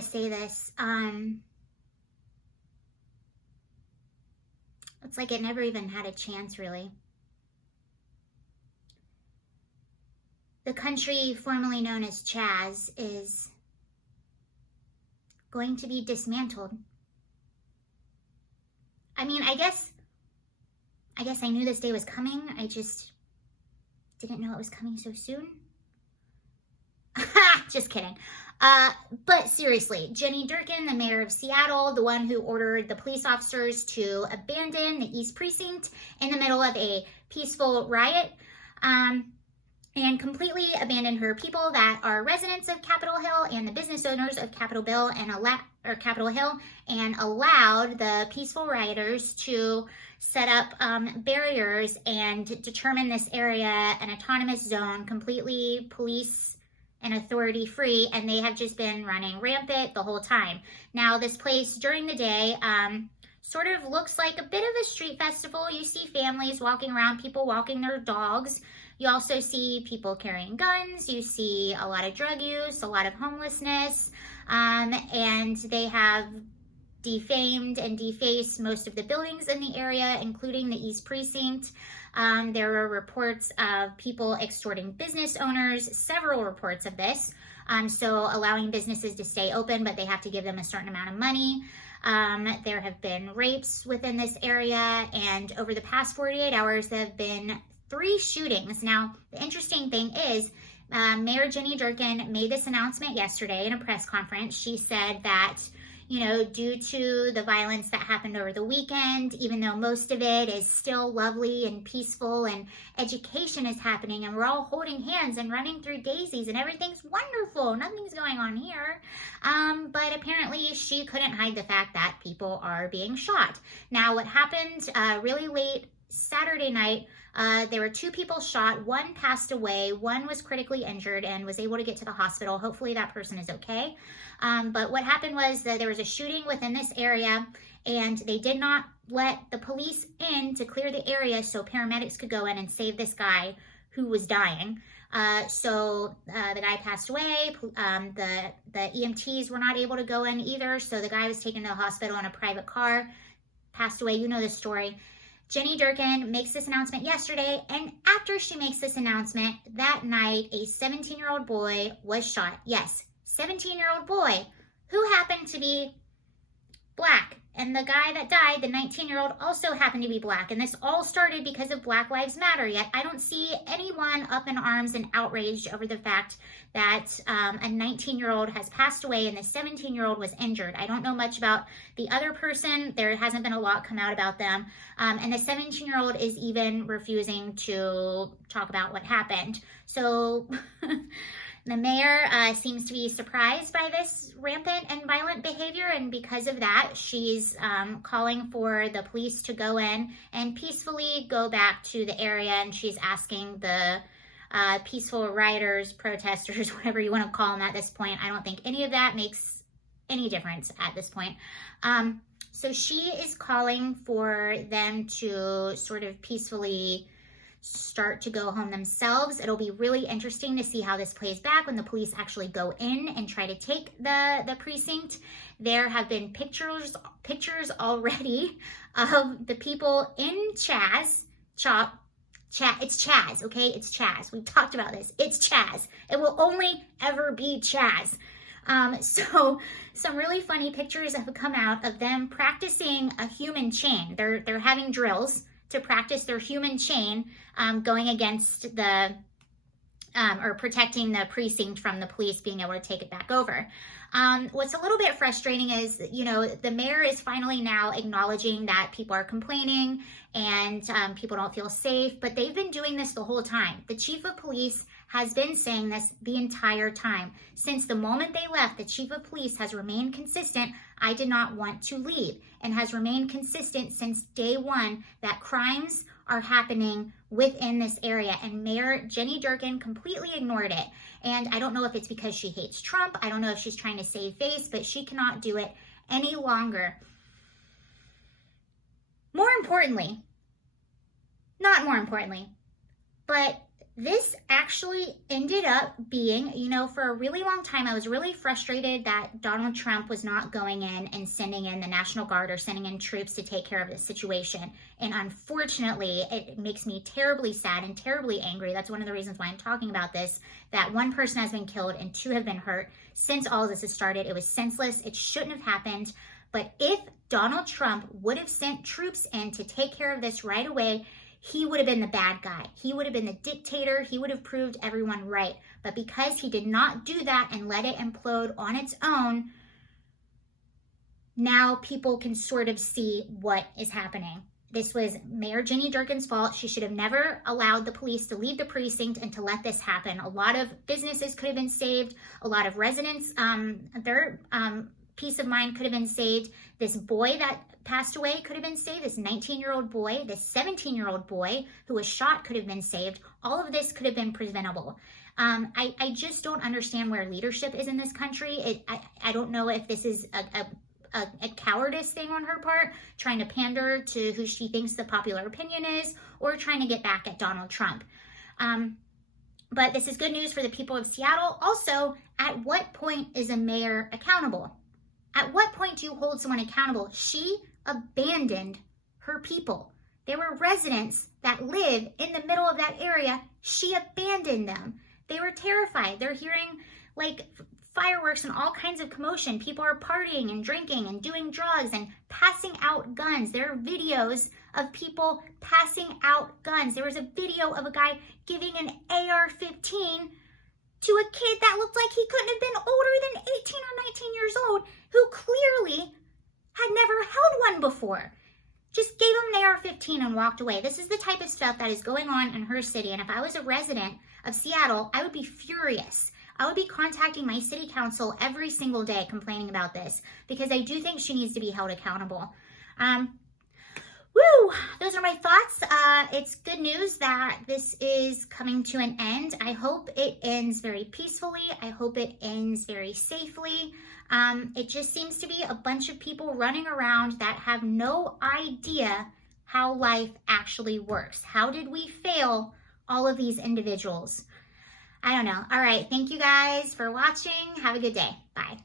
to say this. It's like it never even had a chance, really. The country formerly known as CHAZ is going to be dismantled. I mean, I guess I knew this day was coming. I just didn't know it was coming so soon. Just kidding. But seriously, Jenny Durkan, the mayor of Seattle, the one who ordered the police officers to abandon the East Precinct in the middle of a peaceful riot, and completely abandoned her people that are residents of Capitol Hill and the business owners of Capitol Hill, and allowed the peaceful rioters to set up barriers and determine this area an autonomous zone, completely police and authority free, and they have just been running rampant the whole time. Now, this place during the day sort of looks like a bit of a street festival. You see families walking around, people walking their dogs. You also see people carrying guns. You see a lot of drug use, a lot of homelessness, and they have defamed and defaced most of the buildings in the area, including the East Precinct. There were reports of people extorting business owners, several reports of this. So allowing businesses to stay open, but they have to give them a certain amount of money. There have been rapes within this area, and over the past 48 hours, there have been 3 shootings. Now, the interesting thing is, Mayor Jenny Durkan made this announcement yesterday in a press conference. She said that, due to the violence that happened over the weekend, even though most of it is still lovely and peaceful and education is happening and we're all holding hands and running through daisies and everything's wonderful, nothing's going on here. But apparently she couldn't hide the fact that people are being shot. Now, what happened really late Saturday night, there were 2 people shot. 1 passed away. 1 was critically injured and was able to get to the hospital. Hopefully that person is okay. But what happened was that there was a shooting within this area, and they did not let the police in to clear the area so paramedics could go in and save this guy who was dying. So the guy passed away. The EMTs were not able to go in either. So the guy was taken to the hospital in a private car, passed away. You know the story. Jenny Durkan makes this announcement yesterday, and after she makes this announcement, that night, a 17-year-old boy was shot. Yes, 17-year-old boy who happened to be Black. And the guy that died, the 19-year-old, also happened to be Black. And this all started because of Black Lives Matter. Yet I don't see anyone up in arms and outraged over the fact that a 19-year-old has passed away and the 17-year-old was injured. I don't know much about the other person. There hasn't been a lot come out about them. And the 17-year-old is even refusing to talk about what happened. So the mayor seems to be surprised by this rampant and violent behavior, and because of that, she's calling for the police to go in and peacefully go back to the area, and she's asking the peaceful rioters, protesters, whatever you want to call them at this point. I don't think any of that makes any difference at this point. So she is calling for them to sort of peacefully start to go home themselves. It'll be really interesting to see how this plays back when the police actually go in and try to take the precinct. There have been pictures already of the people in CHAZ. It's CHAZ, okay? It's CHAZ. We've talked about this. It's CHAZ. It will only ever be CHAZ. So some really funny pictures have come out of them practicing a human chain. They're having drills to practice their human chain, going against or protecting the precinct from the police being able to take it back over. What's a little bit frustrating is, the mayor is finally now acknowledging that people are complaining and people don't feel safe, but they've been doing this the whole time. The chief of police has been saying this the entire time. Since the moment they left, the chief of police has remained consistent. I did not want to leave, and has remained consistent since day one that crimes are happening within this area, and Mayor Jenny Durkan completely ignored it. And I don't know if it's because she hates Trump. I don't know if she's trying to save face, but she cannot do it any longer. Not more importantly, but This actually ended up being, for a really long time, I was really frustrated that Donald Trump was not going in and sending in the National Guard or sending in troops to take care of this situation. And unfortunately, it makes me terribly sad and terribly angry. That's one of the reasons why I'm talking about this, that one person has been killed and 2 have been hurt since all of this has started. It was senseless. It shouldn't have happened. But if Donald Trump would have sent troops in to take care of this right away, he would have been the bad guy. He would have been the dictator. He would have proved everyone right. But because he did not do that and let it implode on its own, now people can sort of see what is happening. This was Mayor Jenny Durkan's fault. She should have never allowed the police to leave the precinct and to let this happen. A lot of businesses could have been saved. A lot of residents, their peace of mind could have been saved. This boy that passed away could have been saved. This 19-year-old boy, this 17-year-old boy who was shot could have been saved. All of this could have been preventable. I just don't understand where leadership is in this country. I don't know if this is a cowardice thing on her part, trying to pander to who she thinks the popular opinion is, or trying to get back at Donald Trump. But this is good news for the people of Seattle. Also, at what point is a mayor accountable? At what point do you hold someone accountable? She abandoned her people. There were residents that live in the middle of that area. She abandoned them. They were terrified. They're hearing like fireworks and all kinds of commotion. People are partying and drinking and doing drugs and passing out guns. There are videos of people passing out guns. There was a video of a guy giving an AR-15 to a kid that looked like he couldn't have been older than 18 or 19 years old, who clearly had never held one before. Just gave him an AR-15 and walked away. This is the type of stuff that is going on in her city. And if I was a resident of Seattle, I would be furious. I would be contacting my city council every single day complaining about this, because I do think she needs to be held accountable. Those are my thoughts. It's good news that this is coming to an end. I hope it ends very peacefully. I hope it ends very safely. It just seems to be a bunch of people running around that have no idea how life actually works. How did we fail all of these individuals? I don't know. All right. Thank you guys for watching. Have a good day. Bye.